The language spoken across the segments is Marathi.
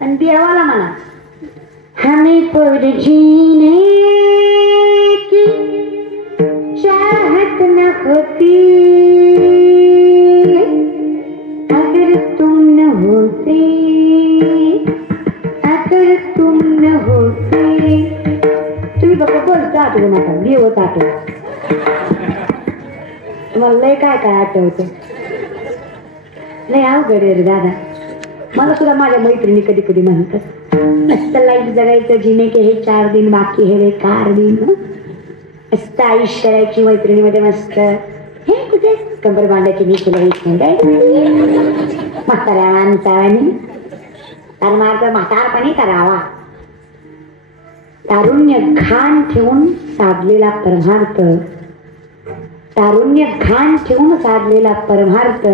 आणि देवाला म्हणा हमें पर जीने की चाहत न होती अगर तुम न होते, अगर तुम न होते. तुम्ही बघा बस आठवू नका, देवच आठव. तुम्हाला लय काय काय आठवतं. लय अवघड रे दादा. मला सुद्धा माझ्या मैत्रिणी कधी कधी म्हणतात मस्त लाईफ जगायचं, जीने के हे 4 दिन बाकी हे रे 4 दिन. मस्त आयुष्य करायची मैत्रिणीमध्ये मस्त. हे कुठे कंबर बांधायची मी तुला म्हाताऱ्या माणसावानी. तर माझं म्हातारपणी करावा. तारुण्य घाण ठेवून साधलेला परमार्थ, तारुण्य घाण ठेवून साधलेला परमार्थ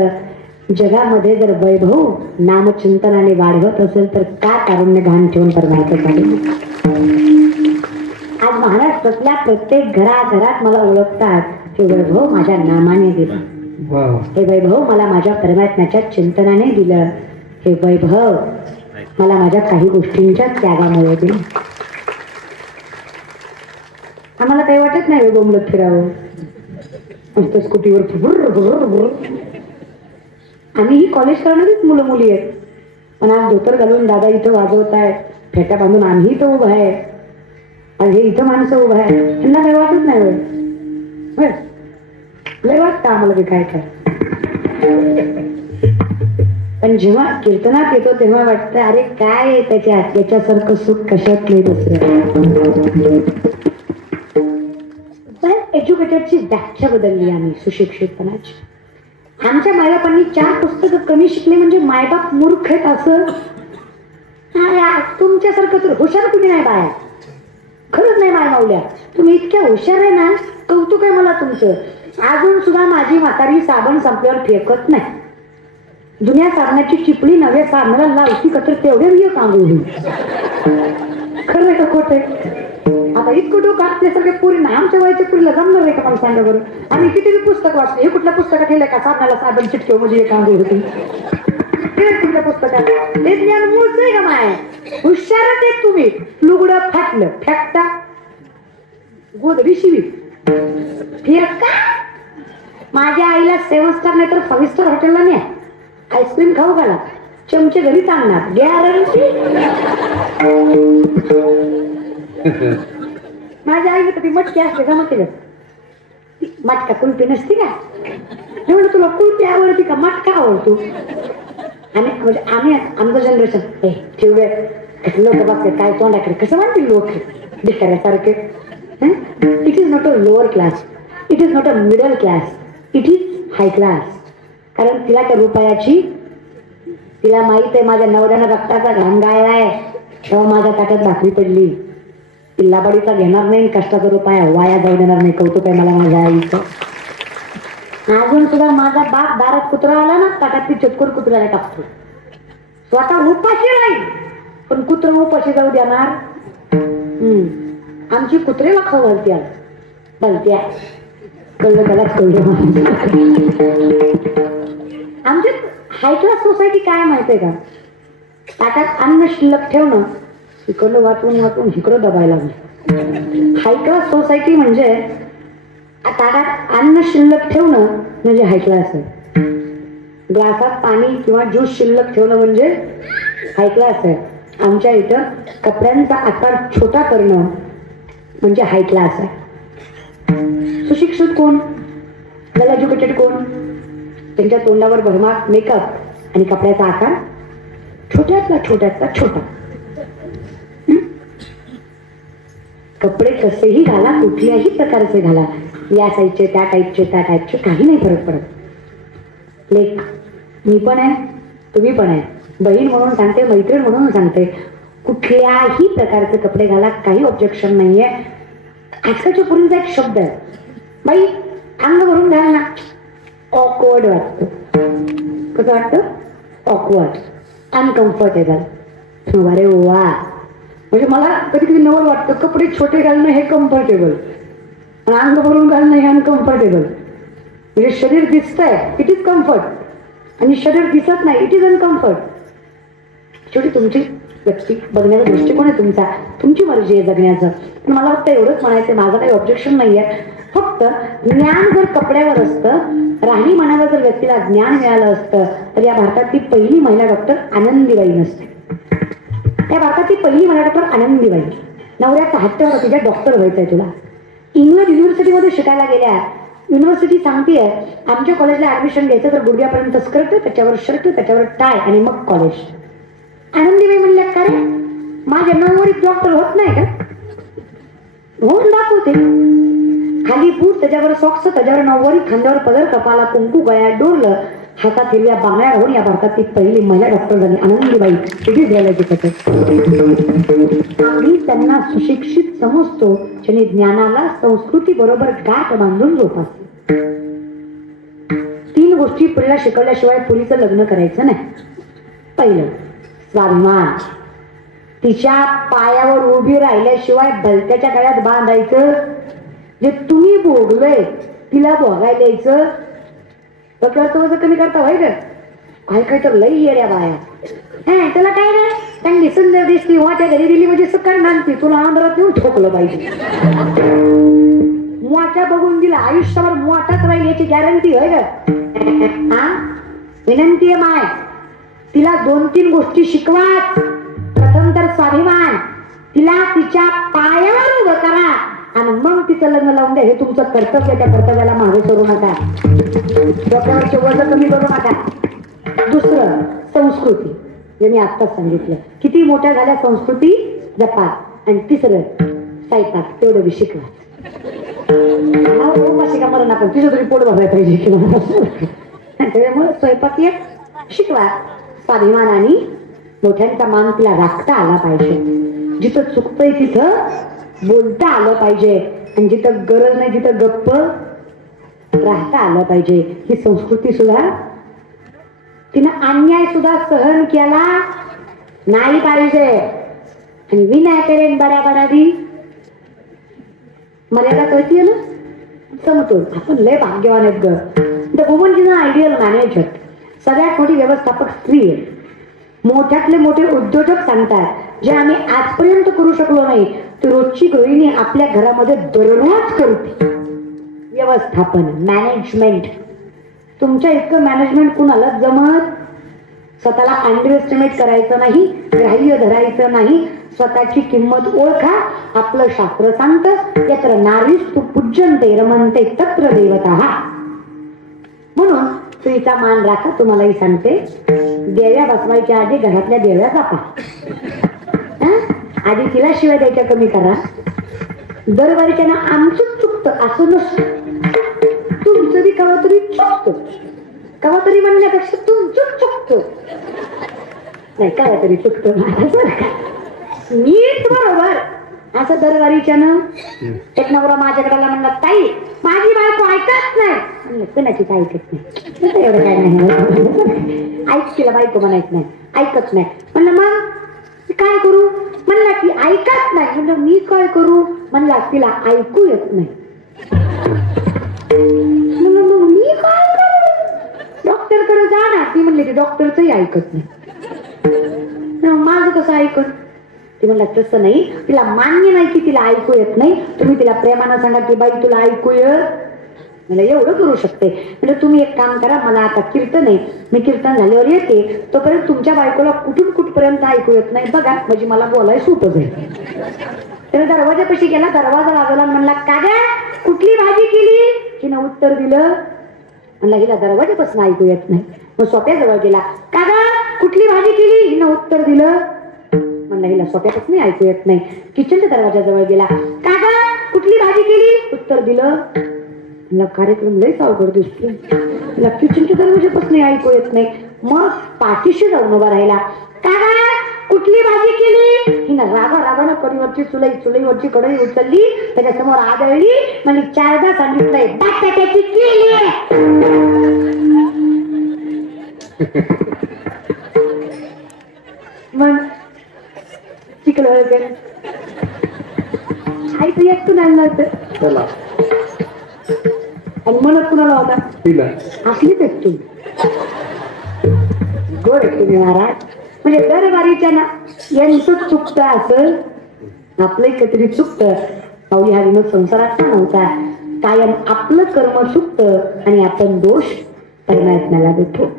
जगामध्ये जर वैभव नामचिंतनाने वाढवत असेल तर का तारुण्य घाण ठेवून परमार्थ साधेल. आज महाराष्ट्रातल्या प्रत्येक घराघरात मला ओळखतात. हे वैभव माझ्या नामाने दिलं, हे वैभव मला माझ्या परमात्म्याच्या चिंतनाने दिलं, हे वैभव मला माझ्या काही गोष्टींच्या त्यागामुळे दिलं. आम्हाला काही वाटत नाही बोंबलत फिरावं मस्त स्कूटीवर. आम्ही कॉलेज करणारीच मुलं मुली आहेत, पण आज धोतर घालून दादा इथं वाजवत आहेत, फेटा बांधून आम्ही इथं उभं आहे आणि हे इथं माणसं उभं आहे. त्यांना काही वाटत नाही होय, लय वाटतं आम्हाला ते काय काय. पण जेव्हा कीर्तनात येतो तेव्हा वाटतं अरे काय त्याच्यात, याच्यासारखं सुख कशात नाही दुसरं. एज्युकेटेडची व्याख्या बदलली आम्ही सुशिक्षितपणाची. आमच्या मायबापांनी 4 पुस्तकं कमी शिकले म्हणजे मायबाप मूर्ख आहेत असं. तुमच्यासारखं तर हुशार कुणी नाही बाया, खरंच नाही माय मावल्या. तुम्ही इतक्या हुशार आहे ना, कौतुक आहे मला तुमचं. अजून सुद्धा माझी म्हातारी साबण संपल्यावर फेकत नाही. जुन्या साबणाची चिपळी नव्या साबणाला लावती का तर तेवढे सांगू. खरं आहे का खोट आहे. आता इतकं डोकं असल्यासारखे पुरी ना आमच्या वयाच्या पुरीला जमणार आहे का मला सांगा बरं. आम्ही किती पुस्तक वाचले. हे कुठल्या पुस्तकात लिहिलंय का साबणाला साबण चिटकेव म्हणजे एक आंघोळ होती. तुमच्या पुस्तकात ते ज्ञान मूळच आहे का माय. हुशारच आहे तुम्ही. लुगडं फाटलं फेकता, गोदडी शिवी फेका. माझ्या आईला 7 स्टार नाही तर 5 स्टार हॉटेलला न्या, आईस्क्रीम खाऊ घाला, चमचे घरीच आणणार गॅरंटी. माझ्या आईने तर ती मटकी असते का मग मटका कुल्फी नसती का. म्हणलं तुला कुल्फी आवडती का मटका आवडतो. आणि म्हणजे आम्ही आमचं जनरेशन तेवढे लोक बघते काय तोंडाकडे कसं म्हणतील लोक भिकाऱ्यासारखे. It is not a lower class, it is not a middle class, it is high class. कारण तिला त्या रुपयाची, तिला माहित आहे माझ्या नवऱ्यानं रक्ताचा घाम गाळलाय तेव्हा माझ्या ताटात भाकरी पडली. लाबाडीचा घेणार नाही, कष्टाचा रुपया वाया जाऊ देणार नाही. कौतुक आहे मला माझ्या आईचं. अजून सुद्धा माझा बाप दारात कुत्रा आला ना ताटात ती चतकोर कुत्र्याला टाकतो. स्वतः उपाशी राहील पण कुत्र उपाशी जाऊ देणार. आमची कुत्रेला खाऊ घालत्या घालत्या कळलं त्यालाच कळलं. आमची हाय क्लास सोसायटी काय माहितीये का. ताटात अन्न शिल्लक ठेवणं, इकडलं वाचून वाचून इकडं दबायला लागलं. हाय क्लास सोसायटी म्हणजे ताटात अन्न शिल्लक ठेवणं म्हणजे हाय क्लास आहे. ग्लासात पाणी किंवा ज्यूस शिल्लक ठेवणं म्हणजे हाय क्लास आहे. आमच्या इथं कपड्यांचा आकार छोटा करणं म्हणजे हाय क्लास आहे. सुशिक्षित कोण, वेल एज्युकेटेड कोण, त्यांच्या तोंडावर भरमार मेकअप आणि कपड्याचा आकार छोट्यातला छोटा. कपडे कसेही घाला, कुठल्याही प्रकारचे घाला, या साईजचे त्या टाईपचे काही नाही फरक पडत. लेख मी पण आहे, तुम्ही पण आहे, बहीण म्हणून सांगते, मैत्रीण म्हणून सांगते, कुठल्याही प्रकारचे कपडे घाला, काही ऑब्जेक्शन नाहीये. आजकालच्या पूर्वीचा एक शब्द आहे, बाई अंग भरून घाल ना, ऑकवर्ड वाटतं. कसं वाटतं? Awkward, uncomfortable. अरे वा, म्हणजे मला कधी कधी नवल वाटतं कपडे छोटे घालणं हे कम्फर्टेबल, अंग भरून घालणं हे अनकम्फर्टेबल. म्हणजे शरीर दिसतंय इट इज कम्फर्ट आणि शरीर दिसत नाही इट इज अनकम्फर्ट. शेवटी तुमची व्यक्ती बघण्याचा दृष्टिकोन आहे तुमचा, तुमची मर्जी आहे जगण्याचं. पण मला फक्त एवढंच म्हणायचं, माझं काही ऑब्जेक्शन नाहीये. फक्त ज्ञान जर कपड्यावर असतं, राहणीमानावर जर व्यक्तीला ज्ञान मिळालं असतं, तर या भारतातली पहिली महिला डॉक्टर आनंदीबाई नसते. या भारतातली पहिली महिला डॉक्टर आनंदीबाई. नवऱ्याचा हट्ट होता तिच्या डॉक्टर व्हायचंय तुला. इंग्लंड युनिव्हर्सिटीमध्ये शिकायला गेल्या. युनिव्हर्सिटी सांगतेय आमच्या कॉलेजला ऍडमिशन घ्यायचं तर गुडघ्यापर्यंत स्कर्ट, त्याच्यावर शर्ट, त्याच्यावर टाय आणि मग कॉलेज. आनंदीबाई म्हणल्या का रे माझ्या नऊवारी डॉक्टर होत नाही का? होऊन दाखवते. खाली बूट, त्याच्यावर सॉक्स, त्याच्यावर नऊवारी, खांद्यावर पदर, कपाला कुंकू, गळ्यात डोरलं, हातात हिरव्या बांगड्या घालून या भारतातली पहिली महिला डॉक्टर झाली आनंदीबाई. किती बोलायची त्याच्यात. आम्ही त्यांना सुशिक्षित समजतो ज्यांनी ज्ञानाला संस्कृती बरोबर गाठ बांधून जोपासली. 3 गोष्टी पुरीला शिकवल्याशिवाय पुरीचं लग्न करायचं नाही. पहिलं स्वाभिमान. तिच्या पायावर उभी राहिल्याशिवाय भलत्याच्या गळ्यात बांधायचं. जे तुम्ही भोगलंय तिला भोगायला द्यायचं. वजन कमी करता व्हाय का? काय काय तर लई येड्या बाया. त्याला काय नाही, चांगली सुंदर दिसती, वाट्या घरी दिली म्हणजे सकाळ नांदती, तुला आंध्रात येऊन ठोकलं पाहिजे. मुवाच्या बघून दिला आयुष्यावर मुवाटाच राहील याची गॅरंटी होय का? विनंती आहे माय, तिला 2-3 गोष्टी शिकवाच. प्रथम तर स्वाभिमान. तिला तिच्या पायावर उभं करा आणि मग तिचं लग्न लावून द्या. हे तुमचं कर्तव्य. त्या कर्तव्याला मागे सोडू नका. डोक्यावरचे वजन कमी करू नका. दुसरं संस्कृती, जे मी आत्ताच सांगितलं. किती मोठ्या झाल्या संस्कृती जपा. आणि तिसरं स्वयंपाक, तेवढं बी शिकवा. शिका मला ना, पण तिचं तरी पोट भरायला पाहिजे. त्याच्यामुळे स्वयंपाक एक शिकवा. स्वाभिमान आणि मोठ्यांचा मान तिला राखता आला पाहिजे. जिथं चुकतंय तिथं बोलता आलं पाहिजे आणि जिथं गरज नाही तिथं गप्प राहता आलं पाहिजे. ही संस्कृती सुद्धा तिनं अन्याय सुद्धा सहन केला नाही पाहिजे. आणि विनय करेन बड्या बडादी मर्यादा कळतीये ना, समतोल. आपण लय भाग्यवान आहेत ग. The woman is an ideal manager. सगळ्यात मोठी व्यवस्थापक स्त्री आहे. मोठ्यातले मोठे उद्योजक सांगतात जे आम्ही आजपर्यंत करू शकलो नाही ते रोजची गृहिणी आपल्या घरामध्ये दररोज करते. व्यवस्थापन, मॅनेजमेंट. तुमच्या इतकं मॅनेजमेंट कुणाला जमत? स्वतःला अंडर एस्टिमेट करायचं नाही, ग्राह्य धरायचं नाही. स्वतःची किंमत ओळखा. आपलं शास्त्र सांगतं यत्र नारीस्तु पूज्यन्ते रमन्ते तत्र देवताः. म्हणून स्त्रीचा मान राखा. तुम्हालाही सांगते, देव्या बसवायच्या आधी घरातल्या देव्या जापा. आधी तिला शिवाय द्यायच्या कमी करा. दरबारीच्या ना आमचंच चुकतं असं नसतं. तुमचं बी कवा तरी चुकतं. कवा तरी म्हणण्यापेक्षा तुमचंच चुकतं. नाही कवा तरी चुकतं नीट बरोबर. असं दरबारीच्या ना एक नवरा माझ्याकडे म्हणला, ताई माझी बायको ऐकत नाही. म्हणलं कुणाचीच ऐकत नाही. एवढं काय नाही, ऐक तिला बायको म्हणायचं नाही, ऐकत नाही. म्हणलं मग काय करू? म्हणला ती ऐकत नाही. म्हणलं मी काय करू? म्हणला तिला ऐकू येत नाही. म्हणलं मग मी काय करू? डॉक्टरकडे जा ना. ती म्हणली की डॉक्टरचंही ऐकत नाही. माझं कसं ऐकत? ती म्हणला तसं नाही, तिला मान्य नाही की तिला ऐकू येत नाही. तुम्ही तिला प्रेमानं सांगा की बाई तुला ऐकू येत. मला एवढं करू शकते. म्हणजे तुम्ही एक काम करा, मला आता कीर्तन आहे, मी कीर्तन झाल्यावर येते, तोपर्यंत तुमच्या बायकोला कुठून कुठपर्यंत ऐकू येत नाही बघा, म्हणजे मला बोलाय सोपं जाईल. त्याने दरवाजापाशी गेला, दरवाजा वाजवला, म्हणला का ग कुठली भाजी केली? हिनं उत्तर दिलं. म्हणला हिला दरवाजापासून ऐकू येत नाही. मग सोप्याजवळ गेला, का ग कुठली भाजी केली? हिनं उत्तर दिलं. म्हणला हिला सोप्यापासून ऐकू येत नाही. किचनच्या दरवाजाजवळ गेला, का ग कुठली भाजी केली? उत्तर दिलं. कार्यक्रम लयच अवघड दिसतो. तिला किचनच्या दरवाजापासून ऐकू येत नाही. मग पाठीशी जाऊन उभा राहिला, का कुठली भाजी केली? हिनं रागानं कढईवरची चुलीवरची कढई उचलली, त्याच्या समोर आदळली, म्हणजे 4दा सांगितलंय बटाट्याची केली. मग चिकल आई तू एकटून आणलं होतं आणि म्हणत कुणाला होता? असलीच एकटून गोड तुम्ही महाराज. म्हणजे दरबारीच्या ना यांचं चुकतं असं आपलं एकत्रित चुकतं. पाऊली हा विनोद संसाराचा नव्हता. कायम आपलं कर्म चुकतं आणि आपण दोष परमात्म्याला देतो.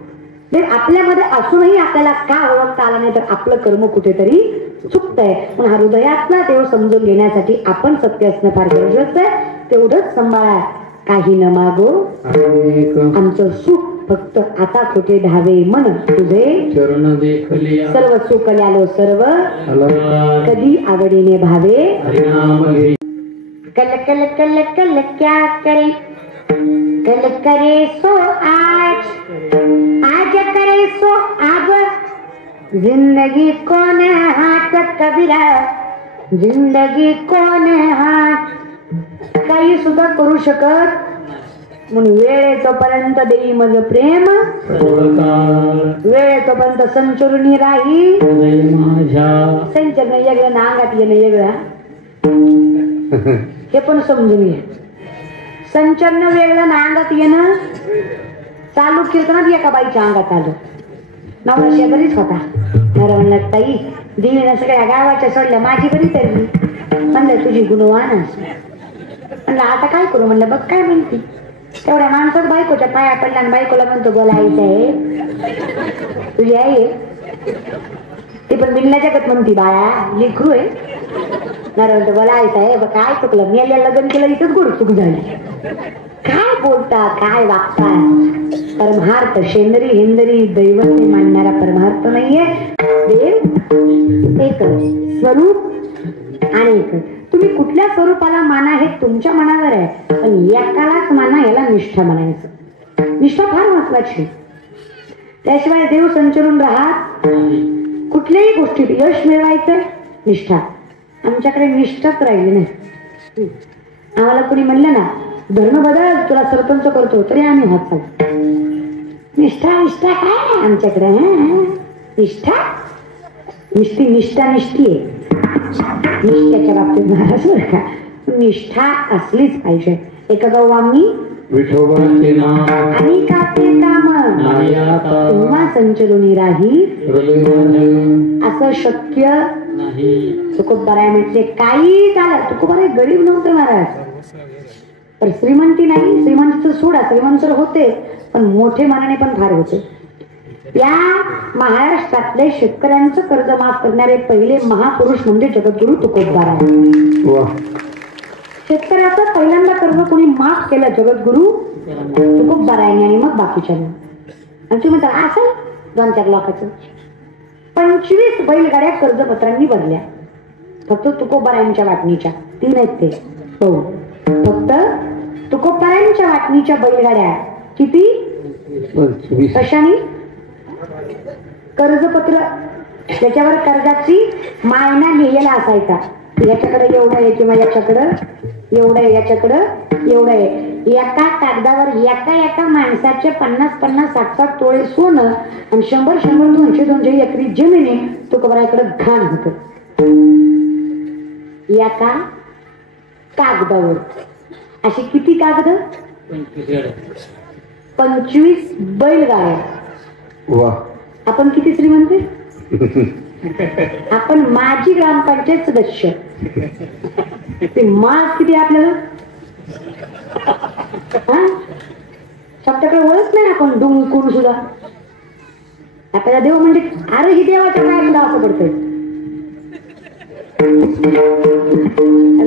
आपल्यामध्ये असूनही आपल्याला का ओळखता आला नाही तर आपलं कर्म कुठेतरी चुकतंय. पण हा हृदयातला देव समजून घेण्यासाठी आपण सत्य असणं फार गरजेचं आहे. तेवढंच सांभाळा. काही न मागो आमचं सुख फक्त आता कुठे धावे मन तुझे चरण देखलिया सर्व चुकल्यालो सर्व कधी आवडीने भावे कल कल कल कल क्या करे कल करे सो आज आज करे सो अब जिंदगी कौन हाथ कबीरा जिंदगी कौन हात. काही सुद्धा करू शकत म्हणून वेळ येतोपर्यंत देई मज प्रेम वेळ येतोपर्यंत संचरुणी राही संचरण वेगळं ना अंगात येणं वेगळं हे पण समजून घ्या. संचरण वेगळं ना अंगात येणं. चालू कीर्तनात एका बाईच्या अंगात आलं. नवरा शेजारीच होता. नवरा म्हणला ताई देवीनं सगळ्या गावाच्या सोडल्या माझी बरी तरी म्हणलं तुझी गुणवान म्हणलं आता काय करू म्हणलं बघ काय म्हणते. तेवढ्या माणसात बायकोच्या पाया पडला आणि बायकोला म्हणतो बोलायचं आहे तुझी आई ती पण बिल्ल्याच्या गत म्हणती बाया लेकरू आहे. म्हणतो बोलायचं आहे बघ काय चुकलं मेल्या लग्न केलं इथंच गोड चूक झाली. काय बोलता काय वागता. परमार्थ शेंदरी हिंदरी दैवत मानणारा परमार्थ नाहीये. देव एक स्वरूप आणि एक. तुम्ही कुठल्या स्वरूपाला माना हे तुमच्या मनावर आहे. पण एकालाच माना याला निष्ठा म्हणायचं. निष्ठा फार महत्वाची. त्याशिवाय देव संचरून राहत कुठल्याही गोष्टीत यश मिळवायचं निष्ठा. आमच्याकडे निष्ठाच राहिली नाही. आम्हाला कोणी म्हणलं ना धर्म बदल तुला सरपंच करतो तरी आम्ही हात चालतो. निष्ठा निष्ठा काय आमच्याकडे निष्ठा निष्ठी निष्ठा निष्ठी आहे. निष्ठेच्या बाबतीत महाराज बरं का निष्ठा असलीच पाहिजे. एका गाव आम्ही विठोबाचे नाम आणि कापे काम तेव्हा संचरुणी राही असं शक्य नाही. तुकोबाराय म्हटले काही झालं. तुकोबाराय गरीब नव्हते महाराज. पण श्रीमंती नाही. श्रीमंतीचं सोडा श्रीमंत होते पण मोठे मानाने पण फार होते. या महाराष्ट्रातले शेतकऱ्यांचं कर्ज माफ करणारे पहिले महापुरुष म्हणजे जगद्गुरु तुकोबाराय. शेतकऱ्याचं पहिल्यांदा कर्ज कोणी माफ केलं जगद्गुरु तुकोबारायांनी आणि मग बाकीच्या. आणि तुम्ही म्हणता असं 2-4 लाखाचं 25 बैलगाड्या कर्जपत्रांनी भरल्या फक्त तुकोबारायांच्या वाटणीच्या. 3 आहेत ते हो फक्त तुकोबारायांच्या वाटणीच्या बैलगाड्या किती 25. कशाने कर्जपत्र त्याच्यावर कर्जाची मायना लिहिलेला असायचा. याच्याकडे एवढं आहे किंवा याच्याकडं एवढं आहे याच्याकडं एवढं आहे. एका कागदावर एका एका माणसाचे 50-50 60-60 तोळे सोनं आणि 100-100 200-200 एकरी जमिनी तुकोबारायकडे घाण होत. एका कागदावर अशी किती कागद 25 बैलगाड्या. आपण किती श्रीमंत आपण माझी ग्रामपंचायत सदस्य. ते मास किती आपल्याला शब्दाकडे ओळख नाही. आपण डुंकून सुद्धा आपल्याला देव म्हणजे अरे ही देवाच्या काय सुद्धा असं पडतंय.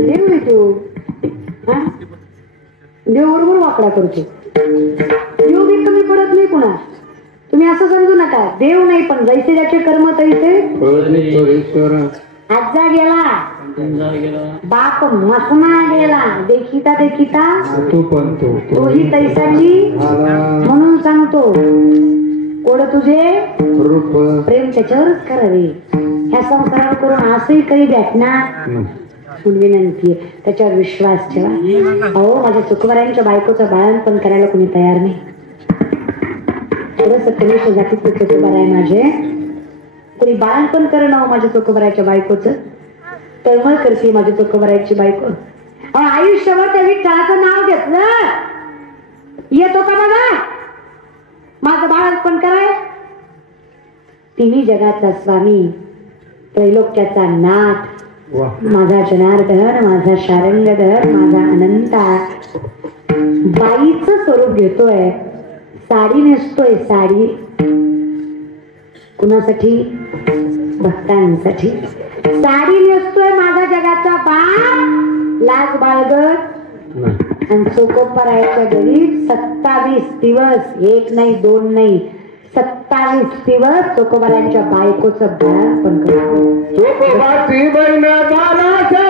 देव नाही तो देव बरोबर वाकडा करतो. देव बी कमी पडत नाही पुन्हा. तुम्ही असं समजू नका देव नाही पण जैसे ज्याचे कर्म तैसे आजा गेला बाप मसना गेला देखीता देखीता तोही तैसाची म्हणून सांगतो कोड तुझे प्रेम त्याच्यावरच करावे. ह्या संसारावर करून असंही काही भेटणार विनंती आहे त्याच्यावर विश्वास ठेवा. अहो माझ्या तुकोबारायांच्या बायकोचं बाळणपण करायला कोणी तयार नाही. कनिष्ठ जातीतले तुकोबाराय माझे कोणी बाळणपण करणं माझ्या तुकोबारायच्या बायकोचं तळमळ करते. माझ्या तुकोबारायची बायको आयुष्यभर त्या विठ्ठलाचं नाव घेतलं येतो का बघा माझं बाळणपण कराय. तिन्ही जगाचा स्वामी, त्रैलोक्याचा नाथ, वा माझा जनार्दन, माझा शारंगधर, माझा अनंता बाईचं स्वरूप घेतोय. साडी नेसतोय. साडी कुणासाठी? भक्तांसाठी साडी नेसतोय माझा जगाचा बाप. लाज बाळगत नाही. आणि चोकोपरायच्या घरी 27 दिवस, एक नाही दोन नाही 27 दिवस चोकोबरायांच्या बायकोचं बाळपण करतो. चोकोबाची बहीण बाळाचं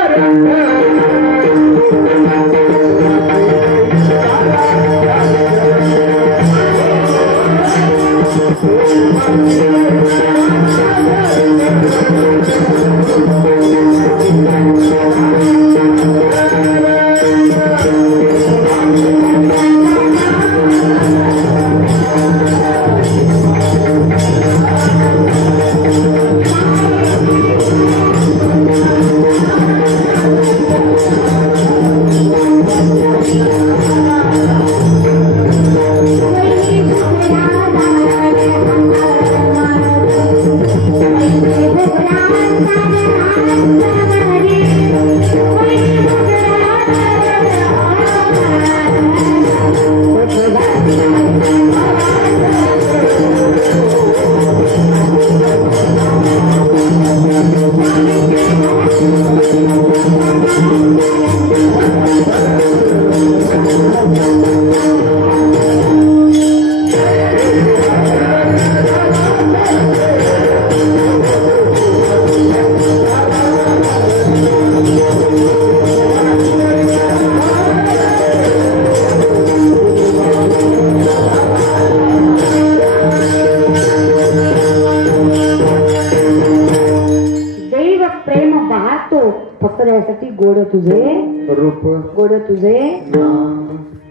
गोड तुझे रूप, गोड तुझे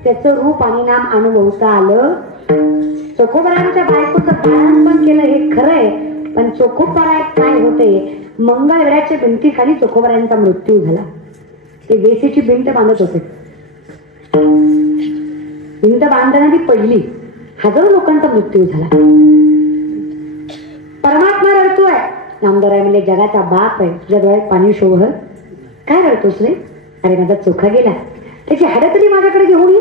त्याचं रूप आणि नाम अनुभवता आलं. चोखोबरांच्या बायकोचं बाळंपण केलं हे खरंय, पण चोखोबरात काय होते, मंगळवेढ्याच्या भिंतीखाली चोखोबरांचा मृत्यू झाला. ते वेसीची भिंत बांधत होते. भिंत बांधताना ती पडली. हजारो लोकांचा मृत्यू झाला. परमात्मा रडतोय. नामदाराय म्हणले जगाचा बाप आहे, तुझ्या डोळ्यात पाणी शोभत काय रडतोस रे? अरे माझा चोखा गेला, त्याची हाडं तरी माझ्याकडे घेऊन ये.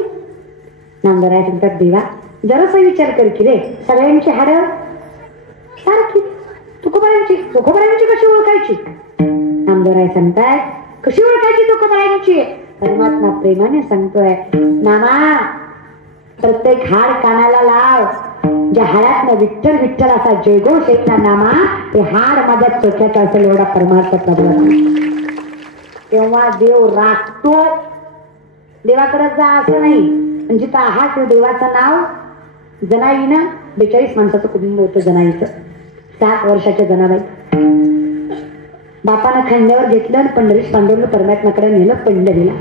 नामदाराय म्हणतात देवा जरासा विचार कर की रे, सगळ्यांची हाडं सारखी, तुकोबारांची चोखोबारांची कशी ओळखायची? नामदाराय सांगताय कशी ओळखायची तुकोबारांची? परमात्मा प्रेमाने सांगतोय नामा प्रत्येक हाड कानाला लाव. ज्या हाडातनं विठ्ठल विठ्ठल असा जयघोष येत ना नामा, ते हाड माझ्या चोख्यात असेल एवढा परमार्थ प्रबळ. तेव्हा देव राखतो. देवाकडे जा असं नाही. म्हणजे आहात देवाचं नाव जनाईनं 42 माणसाचं कुटुंब होतं. जनाईचं 7 वर्षाच्या जनाबाई. बापानं खांद्यावर घेतलं आणि पंढरीस पांडवलं परमात्माकडे नेलं. पंढरीला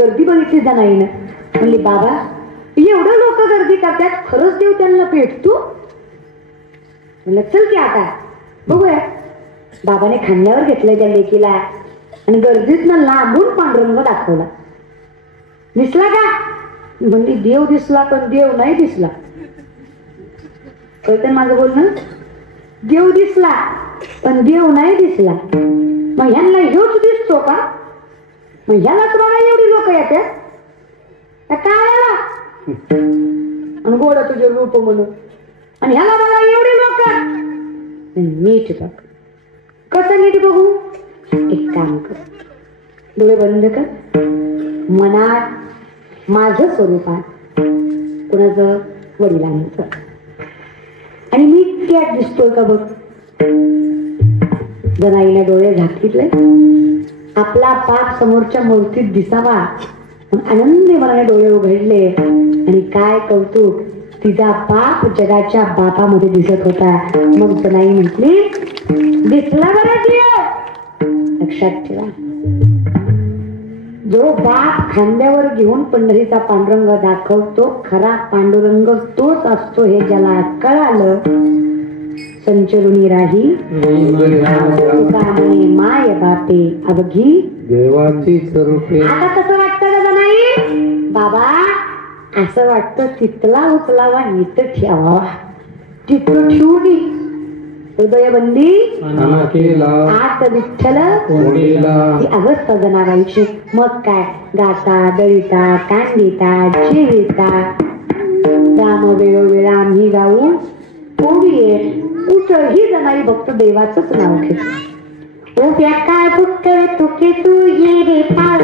गर्दी बघितली जनाईनं. म्हणली बाबा एवढं लोक गर्दी करतात, खरंच देव त्यांना भेटतो? म्हणलं चल की आता बघूया. बाबाने खांद्यावर घेतलंय त्या लेकीला आणि गर्दीतनं लांबून पांडुरंग दाखवला. दिसला का? म्हणली देव दिसला पण देव नाही दिसला. कळतंय माझं बोलणं? देव दिसला पण देव नाही दिसला. मग ह्यांना ह्योच दिसतो का? मग ह्यालाच बघा एवढी लोक येतात काय आला आणि गोड तुझे रूप म्हणून, आणि ह्याला बघा एवढी लोक. नीट बघ. कसं नीट बघू? एक काम कर, डोळे बंद कर. मनात माझं स्वरूप आहे, कुणाचं? वडिलांचं. आणि मी त्यात दिसतोय का बघ. जनाईने डोळे झाकीतले. आपला पाप समोरच्या मूर्तीत दिसावा आनंदी मनाने डोळे उघडले. आणि काय कौतुक, तिचा बाप जगाच्या बापामध्ये दिसत होता. मग जनाई म्हटली दिसला बरं देव. लक्षात ठेवा, जो बाप खांद्यावर घेऊन पंढरीचा पांडुरंग दाखवतो, खरा पांडुरंग तोच असतो हे ज्याला कळालं. संचरुणी राही माय बापे अवघी देवाची स्वरूपे. आता कसं वाटतं का जनाई? बाबा असं वाटतं तिथला उचलावा इथं ठेवावा. तिथं ठेवली हृदयबंदी नाना केला आत विठ्ठल कोणीला ही अवस्था जनावरांची. मग काय गाता दळीता कांदिता जीविता राम वेळोवेळा आम्ही गाऊ ओढीये उठ ही जनाई भक्त देवाचंच नाव घेत. उभ्या काय भक्त तुके तू ये रे पाळ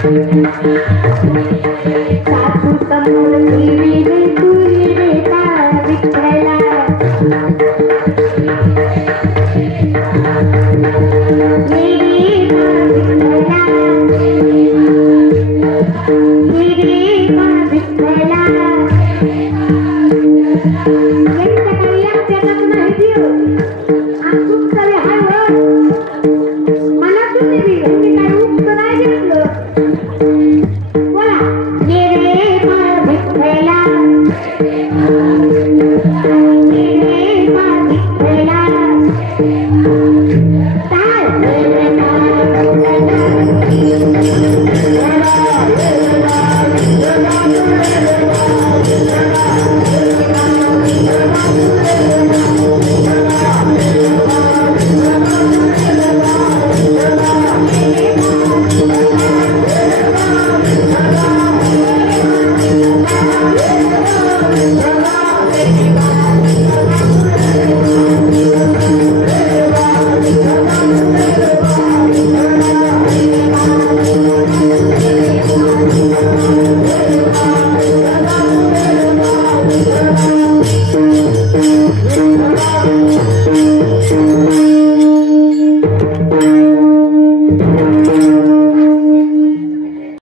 Thank you.